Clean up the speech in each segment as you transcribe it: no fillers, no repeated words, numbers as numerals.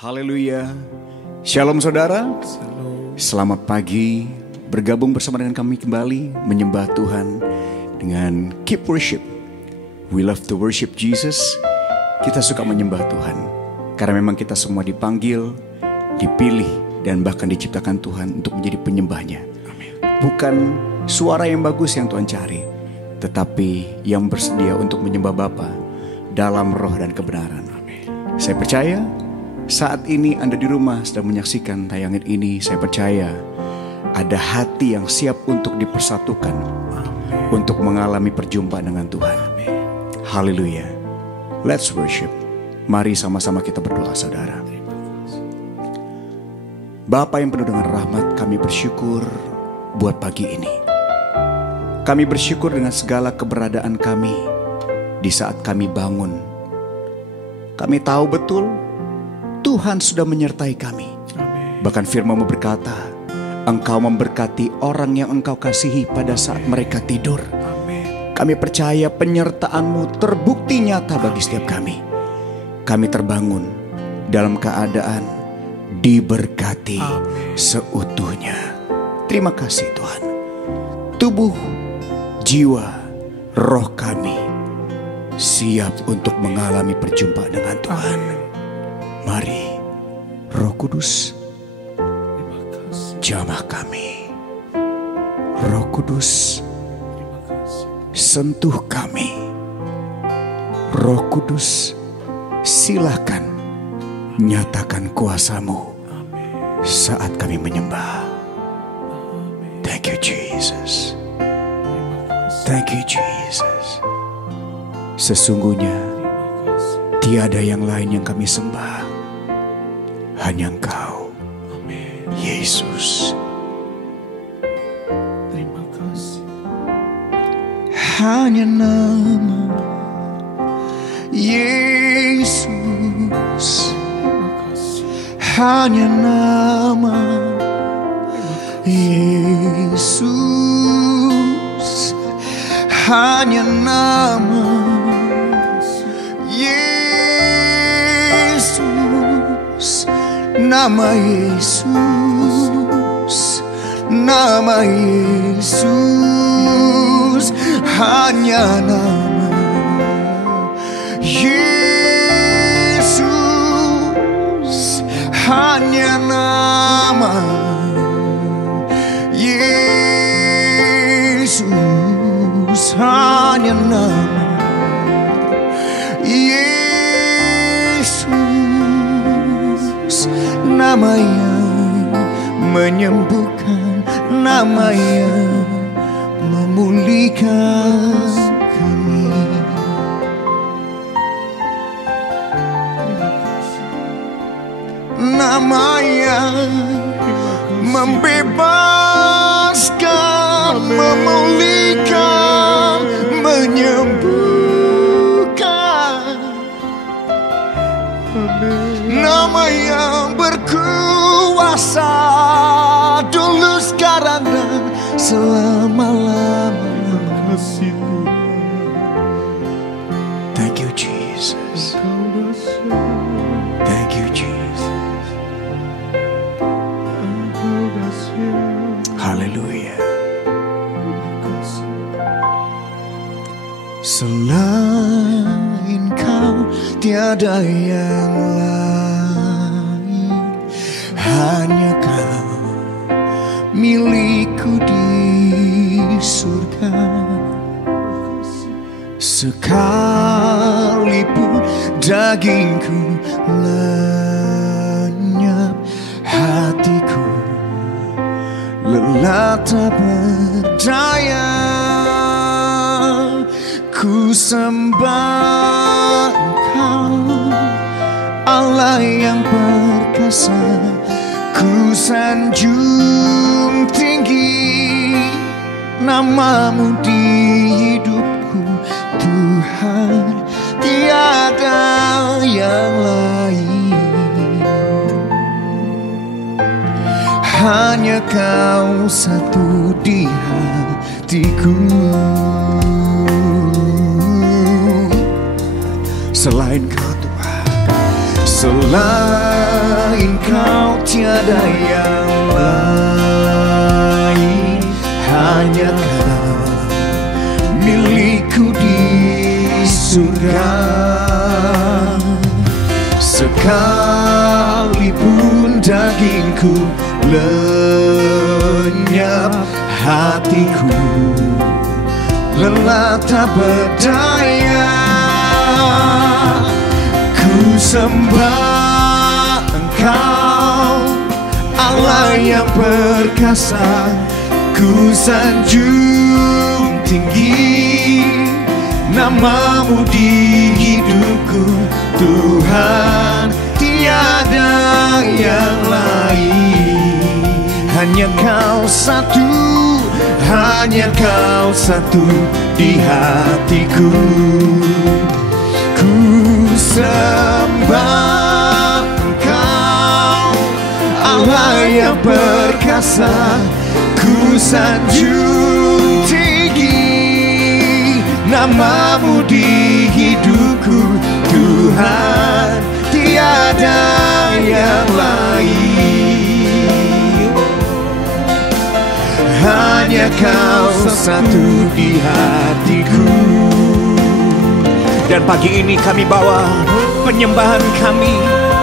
Haleluya. Shalom saudara. Selamat pagi. Bergabung bersama dengan kami kembali menyembah Tuhan dengan Keep Worship. We love to worship Jesus. Kita suka menyembah Tuhan karena memang kita semua dipanggil, dipilih, dan bahkan diciptakan Tuhan untuk menjadi penyembahnya. Bukan suara yang bagus yang Tuhan cari, tetapi yang bersedia untuk menyembah Bapa dalam roh dan kebenaran. Saya percaya saat ini Anda di rumah sedang menyaksikan tayangan ini. Saya percaya ada hati yang siap untuk dipersatukan, untuk mengalami perjumpaan dengan Tuhan. Haleluya. Let's worship. Mari sama-sama kita berdoa saudara. Bapa yang penuh dengan rahmat, kami bersyukur buat pagi ini. Kami bersyukur dengan segala keberadaan kami di saat kami bangun. Kami tahu betul Tuhan sudah menyertai kami. Bahkan firman-Mu berkata, Engkau memberkati orang yang Engkau kasihi pada saat mereka tidur. Kami percaya penyertaan-Mu terbukti nyata bagi setiap kami. Kami terbangun dalam keadaan diberkati seutuhnya. Terima kasih Tuhan. Tubuh, jiwa, roh kami siap untuk mengalami perjumpaan dengan Tuhan. Mari Roh Kudus jamah kami. Roh Kudus sentuh kami. Roh Kudus silakan nyatakan kuasa-Mu saat kami menyembah. Thank you Jesus. Thank you Jesus. Sesungguhnya tiada yang lain yang kami sembah, hanya Engkau, Yesus. Terima kasih. Hanya nama Yesus, hanya nama Yesus, hanya nama Yesus, nama Yesus, nama Yesus, hanya nama Yesus, hanya nama Yesus, hanya nama Yesus, nama yang menyembuhkan, nama yang memulihkan kami. Nama yang membebaskan, memulihkan, menyembuhkan. Nama yang berkuasa dulu, sekarang, dan selama-lamanya. Thank you Jesus. Thank you Jesus. Haleluya. Selain Kau tiada yang lain, hanya Kau milikku di surga. Sekalipun dagingku lenyap, hatiku lelah tak berdaya. Ku sembah Engkau, Allah yang perkasa. Ku sanjung tinggi nama-Mu di hidupku, Tuhan, tiada yang lain. Hanya Kau satu di hatiku. Selain Kau Tuhan, selain Engkau tiada yang lain, hanya Kau milikku di surga. Sekalipun dagingku lenyap, hatiku lelah tak berdaya. Ku sembah Engkau, Allah yang perkasa. Ku sanjung tinggi namamu di hidupku, Tuhan, tiada yang lain. Hanya Kau satu, hanya Kau satu di hatiku. Ku sembah Engkau, Allah yang perkasa. Ku sanjung tinggi namamu di hidupku, Tuhan, tiada yang lain. Hanya Kau satu di hatiku. Dan pagi ini kami bawa penyembahan kami,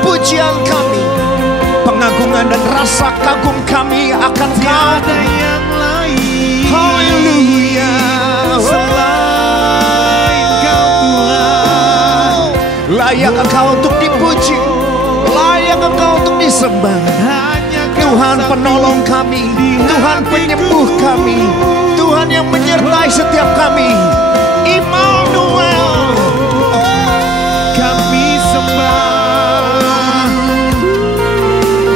pujian kami, pengagungan dan rasa kagum kami akan tiada yang lain. Haleluya. Selain Kau Tuhan, layak Engkau untuk dipuji, layak Engkau untuk disembah. Tuhan penolong kami, Tuhan penyembuh kami, Tuhan yang menyertai setiap kami. Immanuel, kami sembah,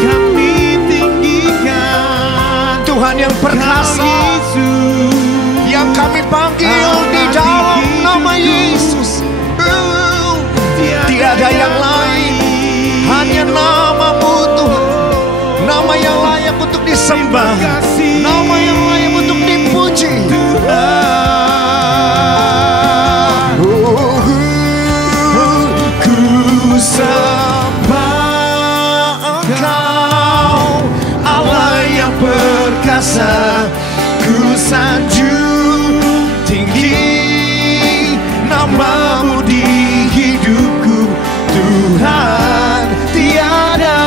kami tinggikan Tuhan yang perkasa, yang kami panggil di dalam nama Yesus. Tiada yang lain, hanya namamu Tuhan, nama yang layak untuk disembah, nama yang layak untuk dipuji. Ku sembah Engkau, Allah yang perkasa. Ku sanjung tinggi namamu di hidupku, Tuhan, tiada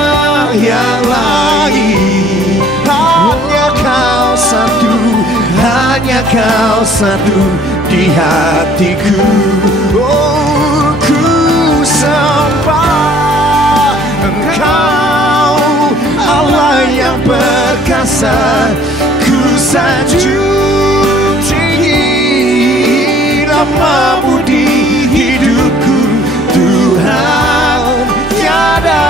yang lain. Hanya Kau satu, hanya Kau satu di hatiku. Oh, ku sembah Engkau, Allah yang perkasa. Ku sanjung tinggi namamu di hidupku, Tuhan, tiada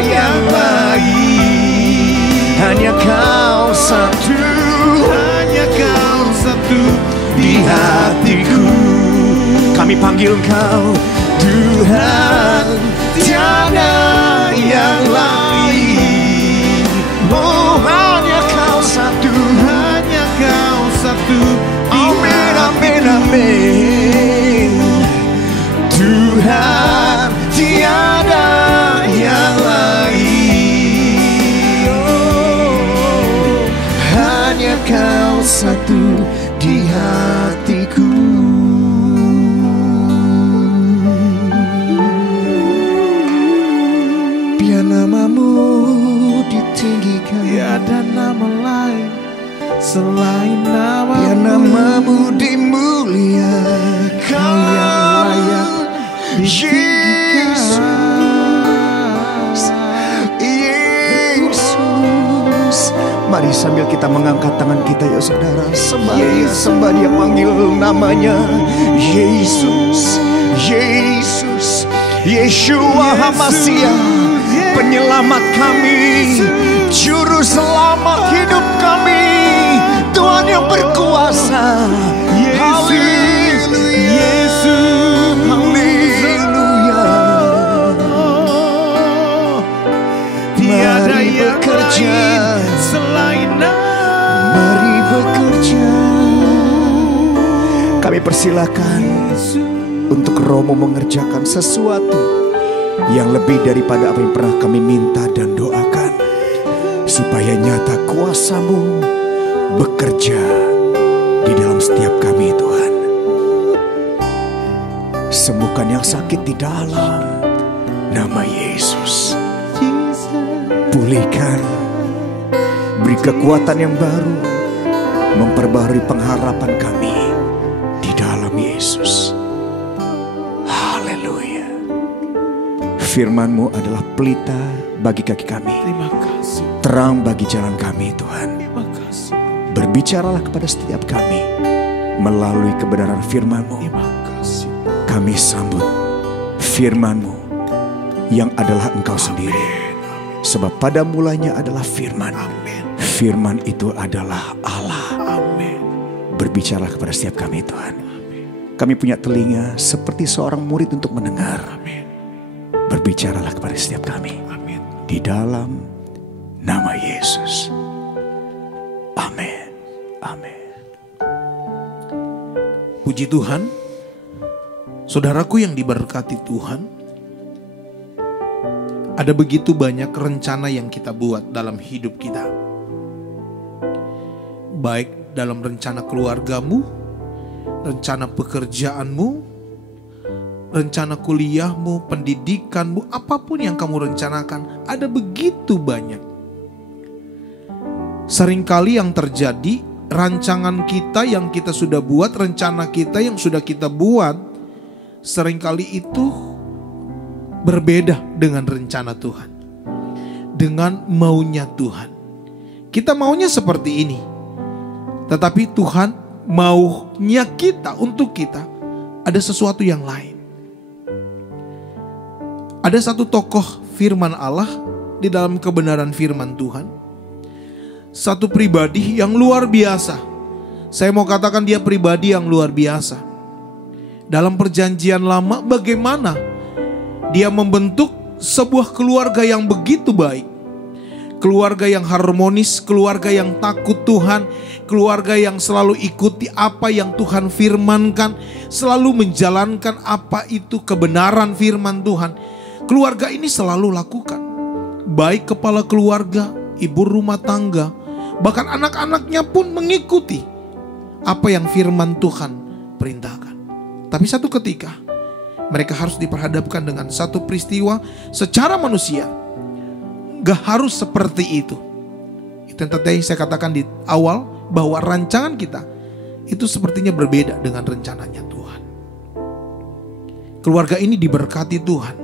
yang lain. Hanya Kau satu, hanya Kau satu di hatiku. Kami panggil Engkau, Tuhan, tiada yang lain. Oh, hanya Kau satu, hanya Kau satu. Amin, amin, amin. Tuhan, tiada yang lain. Oh, hanya Kau satu di hatiku. Biar namamu ditinggikan, tiada nama lain selain namamu. Biar namamu dimuliakan, Kau yang layak Yesus, Yesus. Mari sambil kita mengangkat tangan kita ya saudara, sembah Dia, sembah Dia, panggil namanya Yesus, Yesus, Yeshua HaMashiach, penyelamat kami, juru selamat hidup kami, Tuhan yang berkuasa. Haleluya, Yesus, haleluya. Tiada yang lain selain Nama. Mari bekerja. Kami persilakan untuk Romo mengerjakan sesuatu yang lebih daripada apa yang pernah kami minta dan doakan, supaya nyata kuasa-Mu bekerja di dalam setiap kami Tuhan. Sembuhkan yang sakit di dalam nama Yesus. Pulihkan, beri kekuatan yang baru, memperbarui pengharapan kami di dalam Yesus. Haleluya. Firman-Mu adalah pelita bagi kaki kami, Terima kasih. terang bagi jalan kami Tuhan. Terima kasih. Berbicaralah kepada setiap kami melalui kebenaran firman-Mu. Terima kasih. Kami sambut firman-Mu yang adalah Engkau sendiri. Sebab pada mulanya adalah firman. Amin. Firman itu adalah Allah. Amin. Berbicara kepada setiap kami Tuhan. Kami punya telinga seperti seorang murid untuk mendengar. Amin. Berbicaralah kepada setiap kami. Amin. Di dalam nama Yesus. Amin. Amin. Puji Tuhan. Saudaraku yang diberkati Tuhan. Ada begitu banyak rencana yang kita buat dalam hidup kita. Baik dalam rencana keluargamu, rencana pekerjaanmu, rencana kuliahmu, pendidikanmu, apapun yang kamu rencanakan, ada begitu banyak. Seringkali yang terjadi, rancangan kita yang kita sudah buat, rencana kita yang sudah kita buat, seringkali itu berbeda dengan rencana Tuhan, dengan maunya Tuhan. Kita maunya seperti ini, tetapi Tuhan maunya kita, untuk kita ada sesuatu yang lain. Ada satu tokoh firman Allah di dalam kebenaran firman Tuhan, satu pribadi yang luar biasa. Saya mau katakan dia pribadi yang luar biasa. Dalam perjanjian lama, bagaimana dia membentuk sebuah keluarga yang begitu baik. Keluarga yang harmonis, keluarga yang takut Tuhan, keluarga yang selalu ikuti apa yang Tuhan firmankan, selalu menjalankan apa itu kebenaran firman Tuhan. Keluarga ini selalu lakukan. Baik kepala keluarga, ibu rumah tangga, bahkan anak-anaknya pun mengikuti apa yang firman Tuhan perintahkan. Tapi satu ketika mereka harus diperhadapkan dengan satu peristiwa secara manusia. Gak harus seperti itu. Itu yang tadi saya katakan di awal, bahwa rancangan kita itu sepertinya berbeda dengan rencananya Tuhan. Keluarga ini diberkati Tuhan.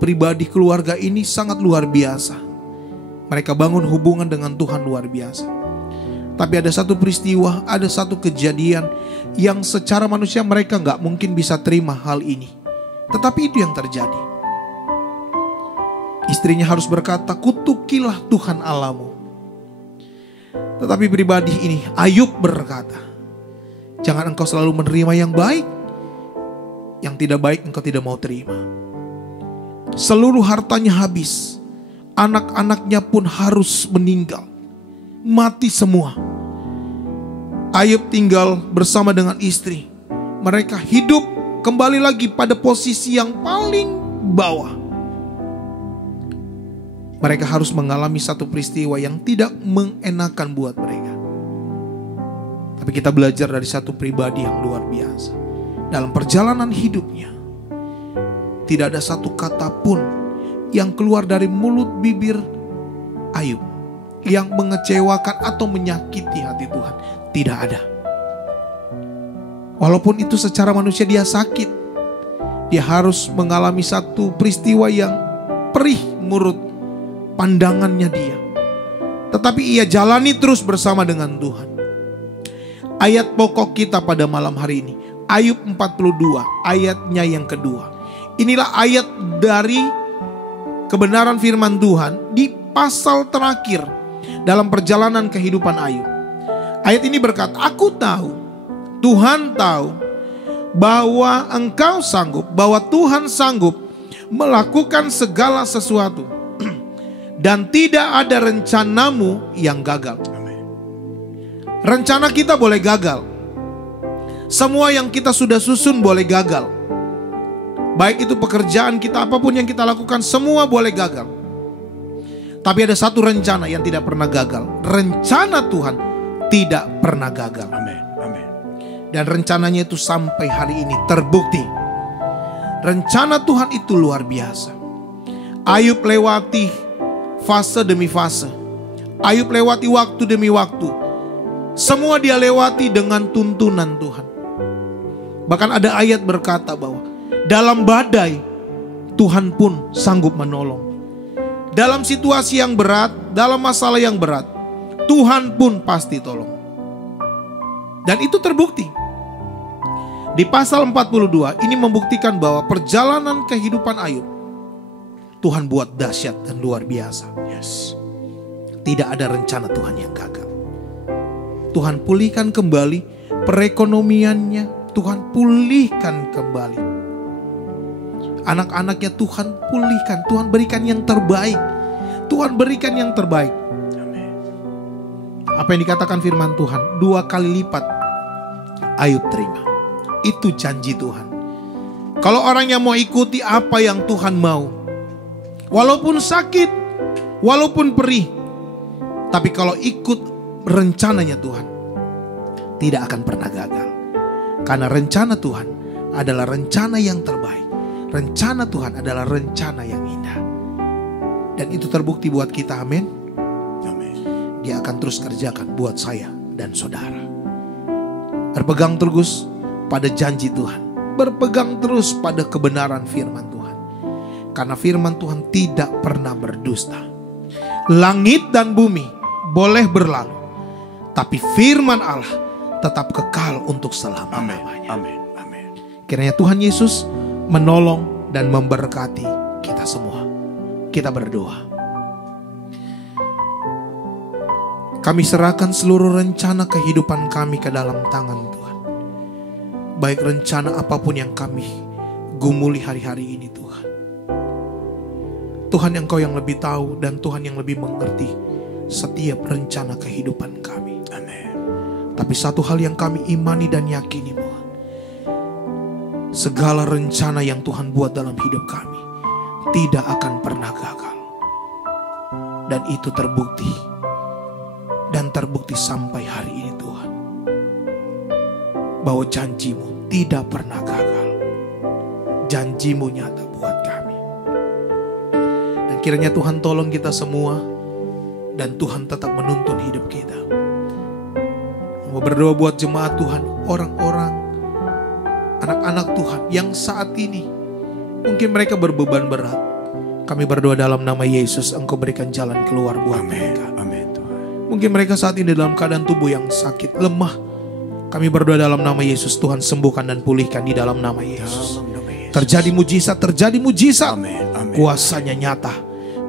Pribadi keluarga ini sangat luar biasa. Mereka bangun hubungan dengan Tuhan luar biasa. Tapi ada satu peristiwa, ada satu kejadian yang secara manusia mereka gak mungkin bisa terima hal ini. Tetapi itu yang terjadi. Istrinya harus berkata, kutukilah Tuhan Allahmu. Tetapi pribadi ini, Ayub berkata, jangan engkau selalu menerima yang baik, yang tidak baik engkau tidak mau terima. Seluruh hartanya habis, anak-anaknya pun harus meninggal, mati semua. Ayub tinggal bersama dengan istri. Mereka hidup kembali lagi pada posisi yang paling bawah. Mereka harus mengalami satu peristiwa yang tidak mengenakan buat mereka. Tapi kita belajar dari satu pribadi yang luar biasa. Dalam perjalanan hidupnya, tidak ada satu kata pun yang keluar dari mulut bibir Ayub yang mengecewakan atau menyakiti hati Tuhan. Tidak ada. Walaupun itu secara manusia dia sakit, dia harus mengalami satu peristiwa yang perih menurut pandangannya dia. Tetapi ia jalani terus bersama dengan Tuhan. Ayat pokok kita pada malam hari ini, Ayub 42, ayatnya yang kedua. Inilah ayat dari kebenaran firman Tuhan di pasal terakhir dalam perjalanan kehidupan Ayub. Ayat ini berkata, aku tahu, Tuhan tahu bahwa engkau sanggup, bahwa Tuhan sanggup melakukan segala sesuatu. Dan tidak ada rencanamu yang gagal. Rencana kita boleh gagal. Semua yang kita sudah susun boleh gagal. Baik itu pekerjaan kita, apapun yang kita lakukan, semua boleh gagal. Tapi ada satu rencana yang tidak pernah gagal. Rencana Tuhan tidak pernah gagal. Amin. Amin. Dan rencananya itu sampai hari ini terbukti. Rencana Tuhan itu luar biasa. Ayub lewati fase demi fase. Ayub lewati waktu demi waktu. Semua dia lewati dengan tuntunan Tuhan. Bahkan ada ayat berkata bahwa dalam badai Tuhan pun sanggup menolong. Dalam situasi yang berat, dalam masalah yang berat, Tuhan pun pasti tolong. Dan itu terbukti. Di pasal 42 ini membuktikan bahwa perjalanan kehidupan Ayub Tuhan buat dahsyat dan luar biasa. Yes. Tidak ada rencana Tuhan yang gagal. Tuhan pulihkan kembali perekonomiannya, Tuhan pulihkan kembali. Anak-anaknya Tuhan pulihkan, Tuhan berikan yang terbaik. Tuhan berikan yang terbaik. Amin. Apa yang dikatakan firman Tuhan, 2 kali lipat Ayub terima. Itu janji Tuhan. Kalau orang yang mau ikuti apa yang Tuhan mau, walaupun sakit, walaupun perih, tapi kalau ikut rencananya Tuhan, tidak akan pernah gagal. Karena rencana Tuhan adalah rencana yang terbaik. Rencana Tuhan adalah rencana yang indah. Dan itu terbukti buat kita, amin. Amin. Dia akan terus kerjakan buat saya dan saudara. Berpegang terus pada janji Tuhan. Berpegang terus pada kebenaran firman Tuhan. Karena firman Tuhan tidak pernah berdusta. Langit dan bumi boleh berlalu, tapi firman Allah tetap kekal untuk selama-lamanya. Amin. Amin. Kiranya Tuhan Yesus menolong dan memberkati kita semua. Kita berdoa. Kami serahkan seluruh rencana kehidupan kami ke dalam tangan Tuhan. Baik rencana apapun yang kami gumuli hari-hari ini Tuhan. Tuhan Engkau yang lebih tahu dan Tuhan yang lebih mengerti setiap rencana kehidupan kami. Amin. Tapi satu hal yang kami imani dan yakini Tuhan, segala rencana yang Tuhan buat dalam hidup kami tidak akan pernah gagal. Dan itu terbukti. Dan terbukti sampai hari ini Tuhan. Bahwa janjimu tidak pernah gagal. Janjimu nyata buat kami. Dan kiranya Tuhan tolong kita semua. Dan Tuhan tetap menuntun hidup kita. Mau berdoa buat jemaat Tuhan, orang-orang, anak-anak Tuhan yang saat ini mungkin mereka berbeban berat. Kami berdoa dalam nama Yesus, Engkau berikan jalan keluar buat mereka. Amin Tuhan. Mungkin mereka saat ini dalam keadaan tubuh yang sakit, lemah. Kami berdoa dalam nama Yesus, Tuhan sembuhkan dan pulihkan di dalam nama Yesus. Terjadi mujizat, terjadi mujizat. Amin. Amin. Kuasanya nyata.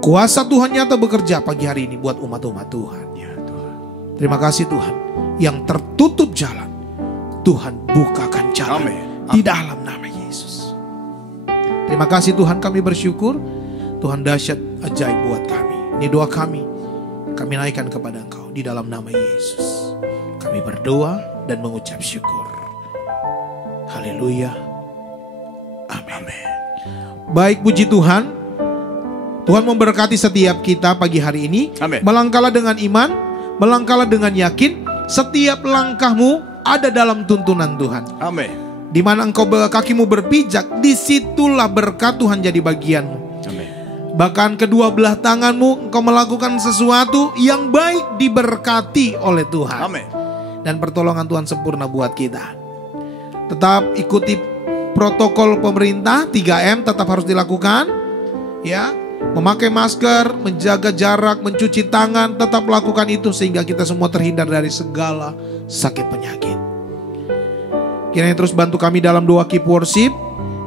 Kuasa Tuhan nyata bekerja pagi hari ini buat umat-umat Tuhan. Ya Tuhan. Terima kasih Tuhan. Yang tertutup jalan, Tuhan bukakan jalan. Amin. Di dalam nama Yesus. Terima kasih Tuhan, kami bersyukur. Tuhan dahsyat ajaib buat kami. Ini doa kami. Kami naikkan kepada Engkau di dalam nama Yesus. Kami berdoa dan mengucap syukur. Haleluya. Amin. Baik, puji Tuhan. Tuhan memberkati setiap kita pagi hari ini. Amin. Melangkahlah dengan iman, melangkahlah dengan yakin. Setiap langkahmu ada dalam tuntunan Tuhan. Amin. Di mana engkau kakimu berpijak, disitulah berkat Tuhan jadi bagianmu. Amin. Bahkan kedua belah tanganmu engkau melakukan sesuatu yang baik diberkati oleh Tuhan. Amin. Dan pertolongan Tuhan sempurna buat kita. Tetap ikuti protokol pemerintah, 3M tetap harus dilakukan. Ya, memakai masker, menjaga jarak, mencuci tangan, tetap lakukan itu sehingga kita semua terhindar dari segala sakit penyakit. Kiranya terus bantu kami dalam doa keep worship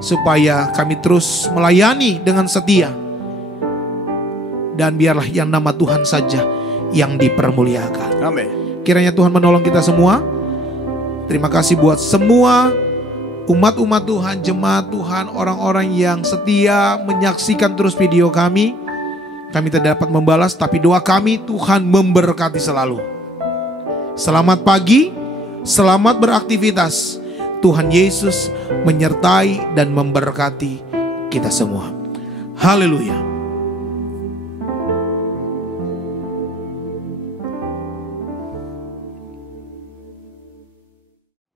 supaya kami terus melayani dengan setia. Dan biarlah yang nama Tuhan saja yang dipermuliakan. Amin. Kiranya Tuhan menolong kita semua. Terima kasih buat semua umat-umat Tuhan, jemaat Tuhan, orang-orang yang setia menyaksikan terus video kami. Kami tidak dapat membalas, tapi doa kami Tuhan memberkati selalu. Selamat pagi, selamat beraktivitas. Tuhan Yesus menyertai dan memberkati kita semua. Haleluya.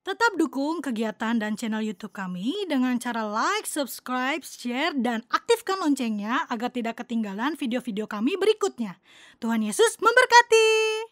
Tetap dukung kegiatan dan channel YouTube kami dengan cara like, subscribe, share, dan aktifkan loncengnya agar tidak ketinggalan video-video kami berikutnya. Tuhan Yesus memberkati.